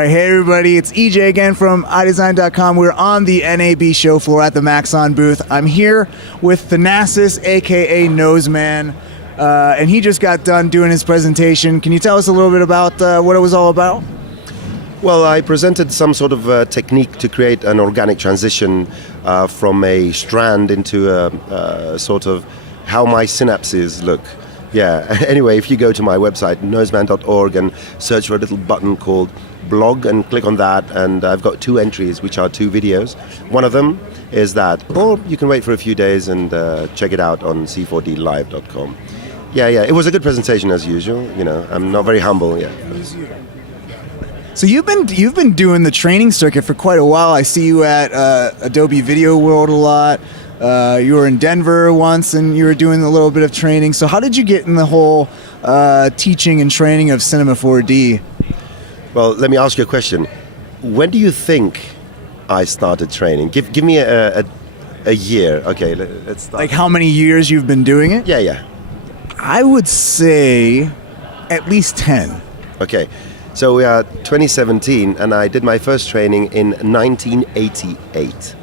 right, hey everybody, it's EJ again from iDesign.com. We're on the NAB show floor at the Maxon booth. I'm here with Athanasios, aka Noseman, and he just got done doing his presentation. Can you tell us a little bit about what it was all about? Well, I presented some sort of technique to create an organic transition from a strand into a sort of how my synapses look. Yeah, anyway, if you go to my website, noseman.org, and search for a little button called blog and click on that, and I've got 2 entries, which are 2 videos. One of them is that, or you can wait for a few days and check it out on c4dlive.com. Yeah, it was a good presentation as usual. You know, I'm not very humble yet. So you've been doing the training circuit for quite a while. I see you at Adobe Video World a lot. You were in Denver once, and you were doing a little bit of training. So how did you get in the whole teaching and training of Cinema 4D? Well, let me ask you a question. When do you think I started training? Give me a year. Okay, let's start. Like how many years you've been doing it? Yeah. I would say at least 10. Okay, so we are 2017, and I did my first training in 1988.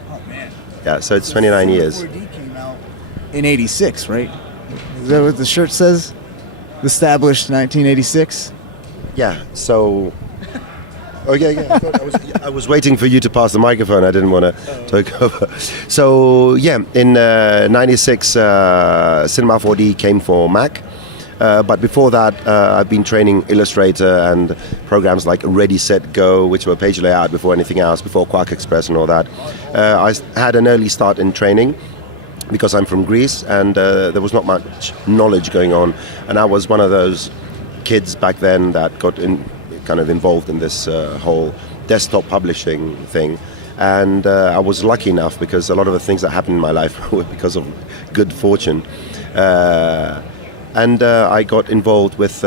Yeah, so it's 29 years. 4D came out in 86, right? Is that what the shirt says? Established 1986? Yeah, so... Oh, yeah. I was waiting for you to pass the microphone. I didn't want to take over. So, yeah, in 96, Cinema 4D came for Mac. But before that, I've been training Illustrator and programs like Ready, Set, Go, which were page layout before anything else, before Quark Express and all that. I had an early start in training because I'm from Greece, and there was not much knowledge going on. And I was one of those kids back then that got kind of involved in this whole desktop publishing thing. And I was lucky enough because a lot of the things that happened in my life were because of good fortune. And I got involved with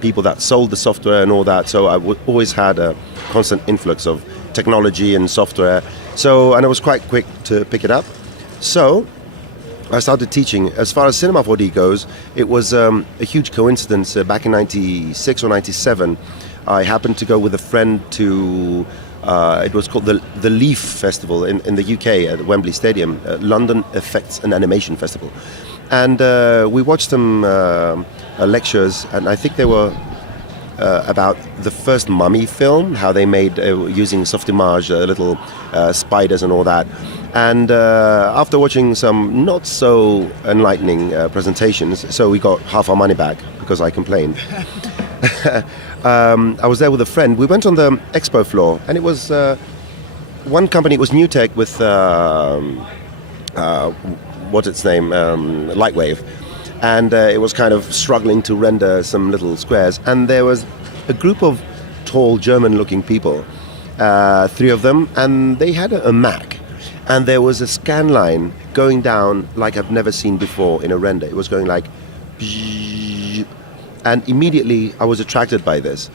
people that sold the software and all that, so I always had a constant influx of technology and software. And I was quite quick to pick it up. So I started teaching. As far as Cinema 4D goes, it was a huge coincidence. Back in 96 or 97, I happened to go with a friend to, it was called the Leaf Festival in the UK at Wembley Stadium, London Effects and Animation Festival. And we watched some lectures, and I think they were about the first Mummy film, how they made, using soft image, little spiders and all that. And after watching some not so enlightening presentations, so we got half our money back because I complained. I was there with a friend. We went on the expo floor, and it was one company, it was New Tech with... what's its name, Lightwave, and it was kind of struggling to render some little squares, and there was a group of tall German-looking people, 3 of them, and they had a Mac, and there was a scan line going down like I've never seen before in a render. It was going like, and immediately I was attracted by this,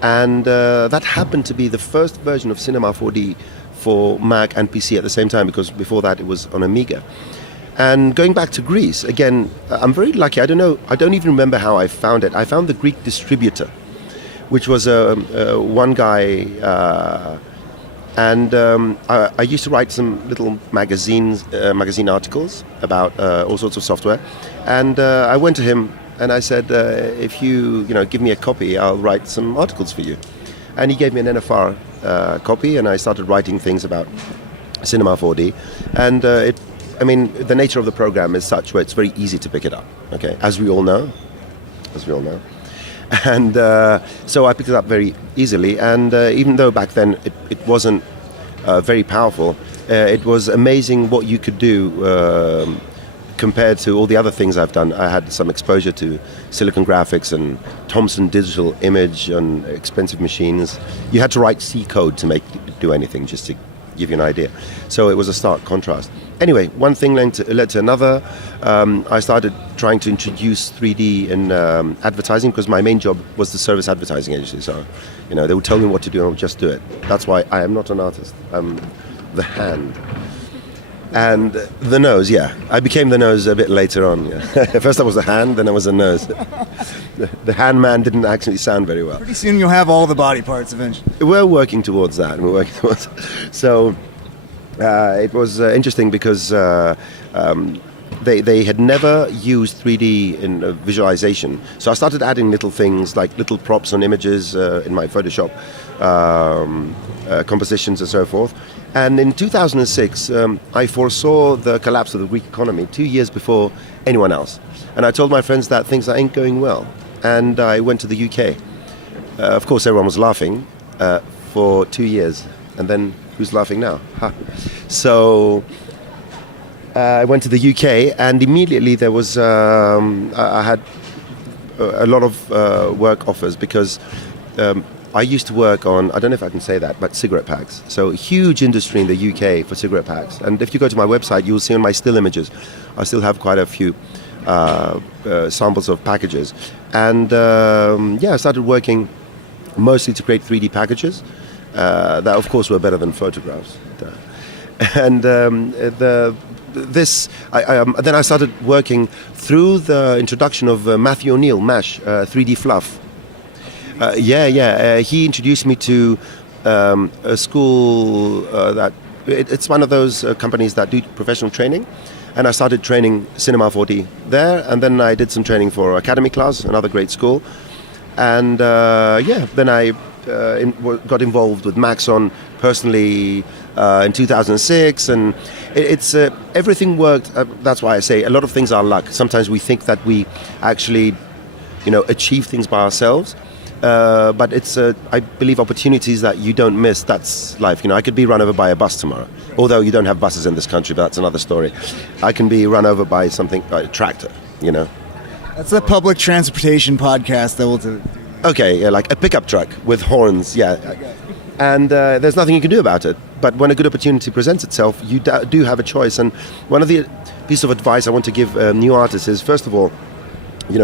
and that happened to be the first version of Cinema 4D for Mac and PC at the same time, because before that it was on Amiga. And going back to Greece, again, I'm very lucky. I don't even remember how I found it. I found the Greek distributor, which was one guy, and I used to write some little magazine articles about all sorts of software. And I went to him and I said, if you give me a copy, I'll write some articles for you. And he gave me an NFR copy, and I started writing things about Cinema 4D. And the nature of the program is such where it's very easy to pick it up, okay, as we all know. And so I picked it up very easily, and even though back then it wasn't very powerful, it was amazing what you could do compared to all the other things I've done. I had some exposure to Silicon Graphics and Thomson Digital Image and expensive machines. You had to write C code to make it do anything, just to give you an idea. So it was a stark contrast. Anyway, one thing led to another. I started trying to introduce 3D in advertising, because my main job was the service advertising agency. So, they would tell me what to do and I would just do it. That's why I am not an artist. I'm the hand. And the nose, yeah. I became the nose a bit later on. Yeah. First I was the hand, then I was the nose. The hand man didn't actually sound very well. Pretty soon you'll have all the body parts eventually. We're working towards that. So it was interesting because they had never used 3D in visualization. So I started adding little things like little props on images in my Photoshop compositions and so forth. And in 2006, I foresaw the collapse of the Greek economy 2 years before anyone else. And I told my friends that things ain't going well. And I went to the UK. Of course, everyone was laughing for 2 years. And then who's laughing now? So I went to the UK, and immediately there was I had a lot of work offers because I used to work on, I don't know if I can say that, but cigarette packs. So a huge industry in the UK for cigarette packs. And if you go to my website, you'll see on my still images, I still have quite a few samples of packages. And I started working mostly to create 3D packages that, of course, were better than photographs. And then I started working through the introduction of Matthew O'Neill, MASH, 3D Fluff. He introduced me to a school that it's one of those companies that do professional training, and I started training Cinema 4D there, and then I did some training for Academy Class, another great school, and then I got involved with Maxon personally in 2006, and it's everything worked. That's why I say a lot of things are luck. Sometimes we think that we actually, achieve things by ourselves. But it's, I believe, opportunities that you don't miss. That's life. I could be run over by a bus tomorrow. Although you don't have buses in this country, but that's another story. I can be run over by something, a tractor, That's a public transportation podcast that will do. Okay, yeah, like a pickup truck with horns, yeah. And there's nothing you can do about it. But when a good opportunity presents itself, you do have a choice. And one of the pieces of advice I want to give new artists is, first of all,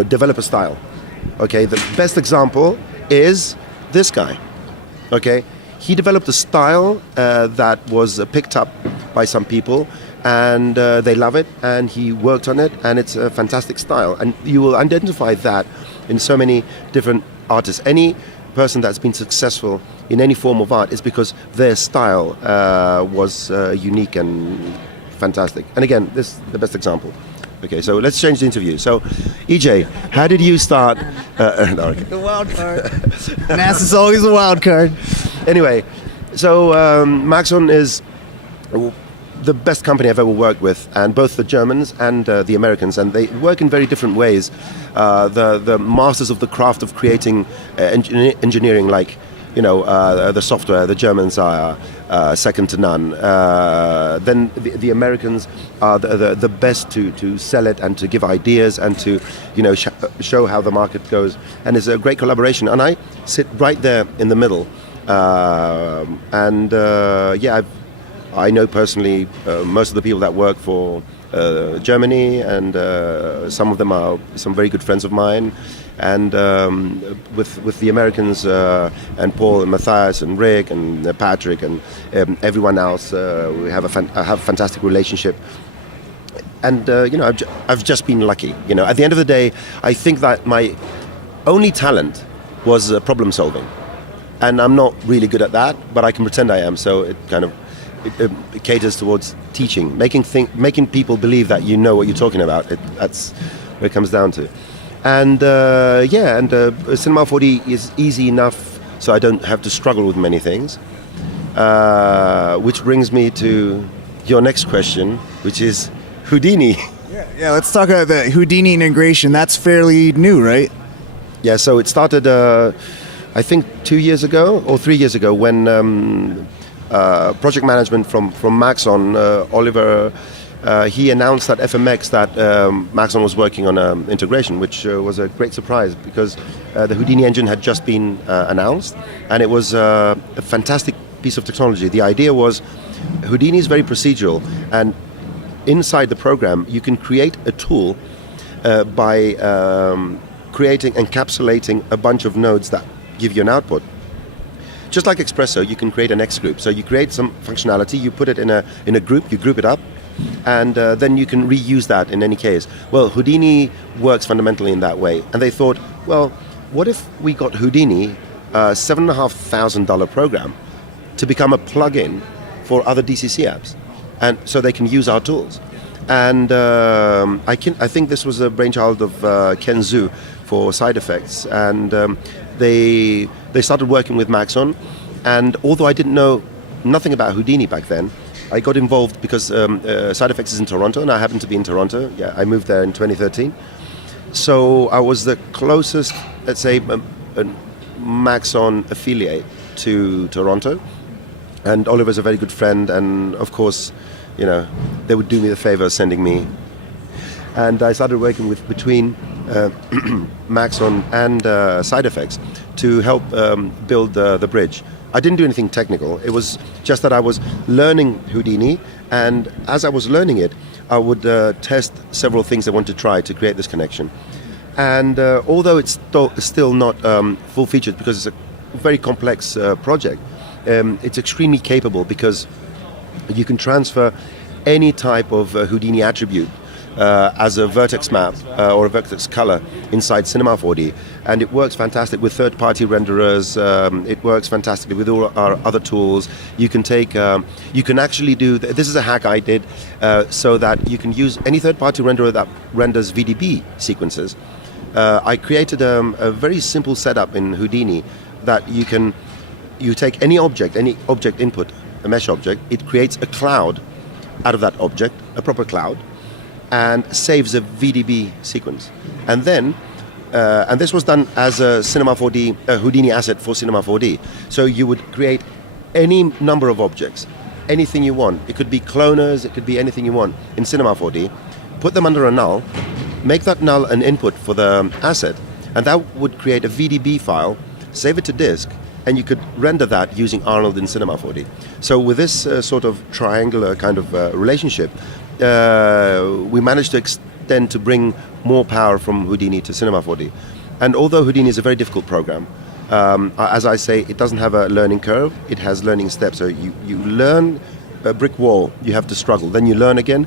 develop a style. Okay, the best example is this guy. Okay, he developed a style that was picked up by some people, and they love it, and he worked on it, and it's a fantastic style. And you will identify that in so many different artists. Any person that's been successful in any form of art is because their style was unique and fantastic. And again, this is the best example. Okay, so let's change the interview. So, EJ, how did you start? Okay. The wild card. NASA's always a wild card. Anyway, so Maxon is the best company I've ever worked with, and both the Germans and the Americans, and they work in very different ways. The masters of the craft of creating engineering, like the software, the Germans are second to none. Then the Americans are the best to sell it and to give ideas and to show how the market goes. And it's a great collaboration. And I sit right there in the middle. I know personally most of the people that work for Germany, and some of them are some very good friends of mine. And with the Americans and Paul and Matthias and Rick and Patrick and everyone else, we have a fantastic relationship. And I've just been lucky. At the end of the day, I think that my only talent was problem solving, and I'm not really good at that, but I can pretend I am. So it kind of it caters towards teaching, making people believe that you know what you're talking about. That's what it comes down to. And Cinema 4D is easy enough, so I don't have to struggle with many things. Which brings me to your next question, which is Houdini. Yeah. Let's talk about the Houdini integration. That's fairly new, right? Yeah. So it started, I think, 2 years ago or 3 years ago when project management from Maxon, Oliver. He announced at FMX that Maxon was working on integration, which was a great surprise because the Houdini engine had just been announced, and it was a fantastic piece of technology. The idea was Houdini is very procedural, and inside the program you can create a tool by encapsulating a bunch of nodes that give you an output. Just like Espresso, you can create an X group. So you create some functionality, you put it in a group, you group it up, and then you can reuse that in any case. Well, Houdini works fundamentally in that way, and they thought, well, what if we got Houdini, a $7,500 program, to become a plug-in for other DCC apps, and so they can use our tools. And I think this was a brainchild of Ken Zhu for side effects, and they started working with Maxon. And although I didn't know nothing about Houdini back then, I got involved because side effects is in Toronto, and I happened to be in Toronto. Yeah, I moved there in 2013. So I was the closest, let's say, Maxon affiliate to Toronto. And Oliver's a very good friend, and of course, you know, they would do me the favor of sending me. And I started working with between Maxon and side effects to help build the bridge. I didn't do anything technical. It was just that I was learning Houdini, and as I was learning it, I would test several things I wanted to try to create this connection. And although it's still not full-featured because it's a very complex project, it's extremely capable because you can transfer any type of Houdini attribute as a vertex map or a vertex color inside Cinema 4D, and it works fantastic with third-party renderers. It works fantastically with all our other tools. You can take, you can actually do. This is a hack I did, so that you can use any third-party renderer that renders VDB sequences. I created a very simple setup in Houdini that you take any object input, a mesh object. It creates a cloud out of that object, a proper cloud, and saves a VDB sequence. And then, and this was done as a Cinema 4D, a Houdini asset for Cinema 4D. So you would create any number of objects, anything you want. It could be cloners, it could be anything you want in Cinema 4D. Put them under a null, make that null an input for the asset, and that would create a VDB file, save it to disk, and you could render that using Arnold in Cinema 4D. So with this sort of triangular kind of relationship, we managed to extend to bring more power from Houdini to Cinema 4D. And although Houdini is a very difficult program, as I say, it doesn't have a learning curve, it has learning steps. So you learn a brick wall, you have to struggle, then you learn again.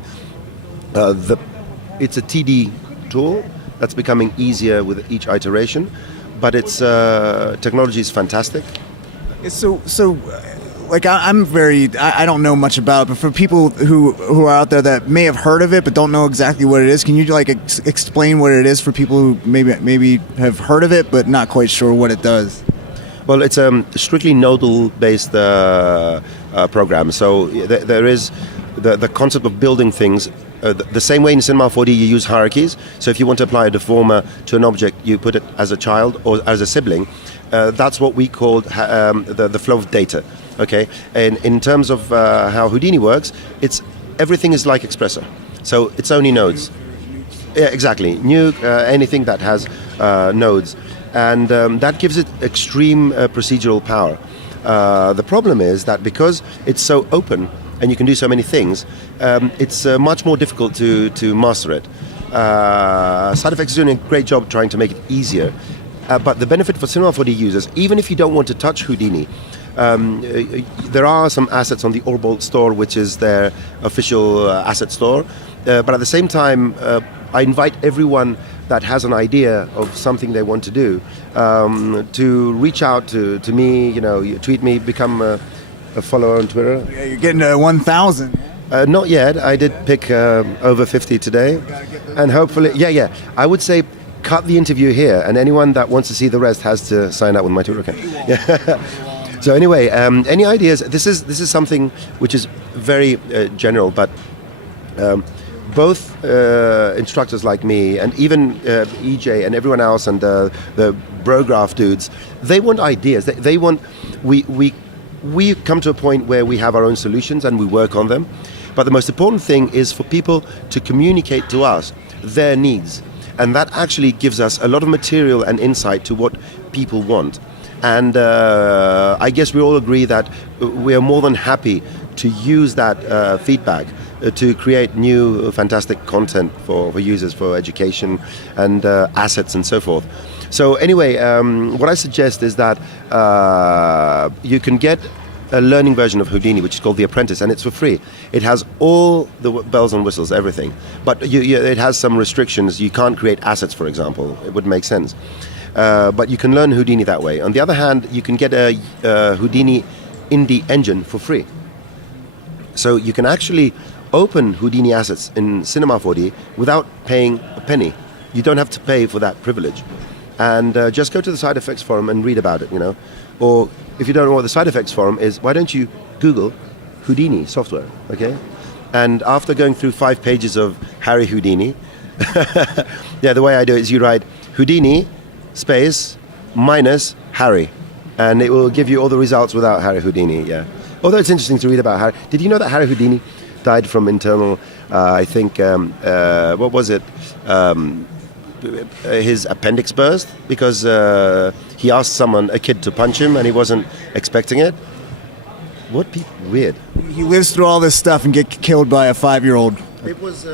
It's a TD tool that's becoming easier with each iteration, but its technology is fantastic. So like I don't know much about it, but for people who are out there that may have heard of it but don't know exactly what it is, can you like explain what it is for people who maybe have heard of it but not quite sure what it does? Well, it's a strictly nodal-based program. So there is the concept of building things. The same way in Cinema 4D you use hierarchies. So if you want to apply a deformer to an object, you put it as a child or as a sibling. That's what we called the flow of data. Okay, and in terms of how Houdini works, everything is like Espresso. So it's only nodes. Yeah, exactly. Nuke, anything that has nodes, and that gives it extreme procedural power. The problem is that because it's so open and you can do so many things, it's much more difficult to master it. Side Effects is doing a great job trying to make it easier, but the benefit for Cinema 4D users, even if you don't want to touch Houdini, there are some assets on the Orbolt store, which is their official asset store, but at the same time, I invite everyone that has an idea of something they want to do to reach out to me, you tweet me, become a follower on Twitter. Yeah, you're getting to 1,000. Not yet. I did pick over 50 today, and hopefully, I would say cut the interview here, and anyone that wants to see the rest has to sign up with my Twitter account. Yeah. So anyway, any ideas? This is something which is very general, but both instructors like me and even EJ and everyone else and the Brograph dudes, they want ideas. They want we come to a point where we have our own solutions and we work on them. But the most important thing is for people to communicate to us their needs, and that actually gives us a lot of material and insight to what people want. And I guess we all agree that we are more than happy to use that feedback to create new fantastic content for users, for education and assets and so forth. So anyway, what I suggest is that you can get a learning version of Houdini, which is called The Apprentice, and it's for free. It has all the bells and whistles, everything. But it has some restrictions. You can't create assets, for example. It would make sense. But you can learn Houdini that way. On the other hand, you can get a Houdini indie engine for free. So you can actually open Houdini assets in Cinema 4D without paying a penny. You don't have to pay for that privilege. And just go to the side effects forum and read about it, Or if you don't know what the side effects forum is, why don't you Google Houdini software, okay? And after going through 5 pages of Harry Houdini, the way I do it is you write Houdini space minus Harry, and it will give you all the results without Harry Houdini, yeah. Although it's interesting to read about Harry. Did you know that Harry Houdini died from internal, what was it? His appendix burst because he asked a kid to punch him and he wasn't expecting it. What people, weird. He lives through all this stuff and get killed by a 5-year-old. It was,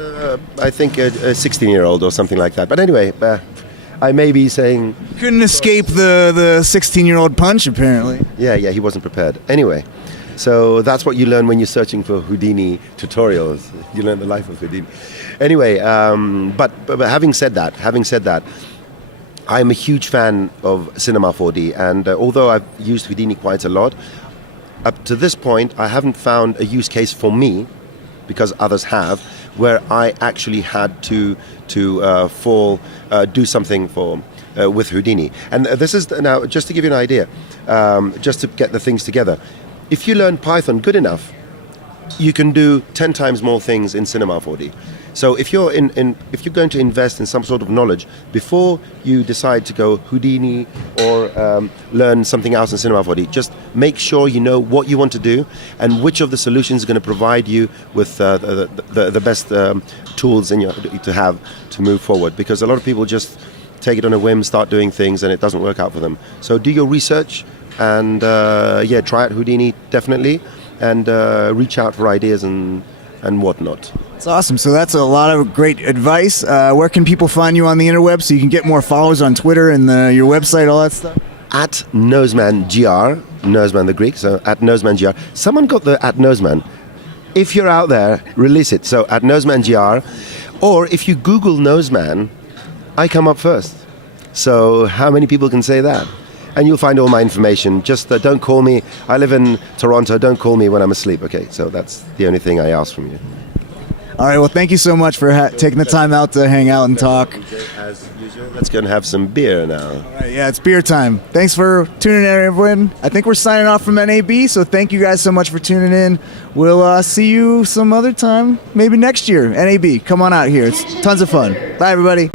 I think, a 16-year-old or something like that. But anyway, I may be saying... Couldn't escape the 16-year-old punch, apparently. Yeah, he wasn't prepared. Anyway, so that's what you learn when you're searching for Houdini tutorials. You learn the life of Houdini. Anyway, but having said that, I'm a huge fan of Cinema 4D, and although I've used Houdini quite a lot, up to this point I haven't found a use case for me, because others have, where I actually had to do something with Houdini. And this is now just to give you an idea, just to get the things together. If you learn Python good enough, you can do 10 times more things in Cinema 4D. So if you're if you're going to invest in some sort of knowledge before you decide to go Houdini or learn something else in Cinema 4D, just make sure you know what you want to do and which of the solutions is going to provide you with the best tools to have to move forward. Because a lot of people just take it on a whim, start doing things, and it doesn't work out for them. So do your research and try out Houdini definitely, and reach out for ideas and whatnot. That's awesome. So that's a lot of great advice. Where can people find you on the interweb so you can get more followers on Twitter and your website, all that stuff? At Noseman GR, Noseman the Greek, so at Noseman GR. Someone got the at Noseman. If you're out there, release it. So at Noseman GR, or if you Google Noseman, I come up first. So how many people can say that? And you'll find all my information. Just don't call me. I live in Toronto. Don't call me when I'm asleep. Okay, so that's the only thing I ask from you. All right, well, thank you so much for taking the time out to hang out and talk. As usual, let's go and have some beer now. All right, yeah, it's beer time. Thanks for tuning in, everyone. I think we're signing off from NAB, so thank you guys so much for tuning in. We'll see you some other time, maybe next year. NAB, come on out here. It's tons of fun. Bye, everybody.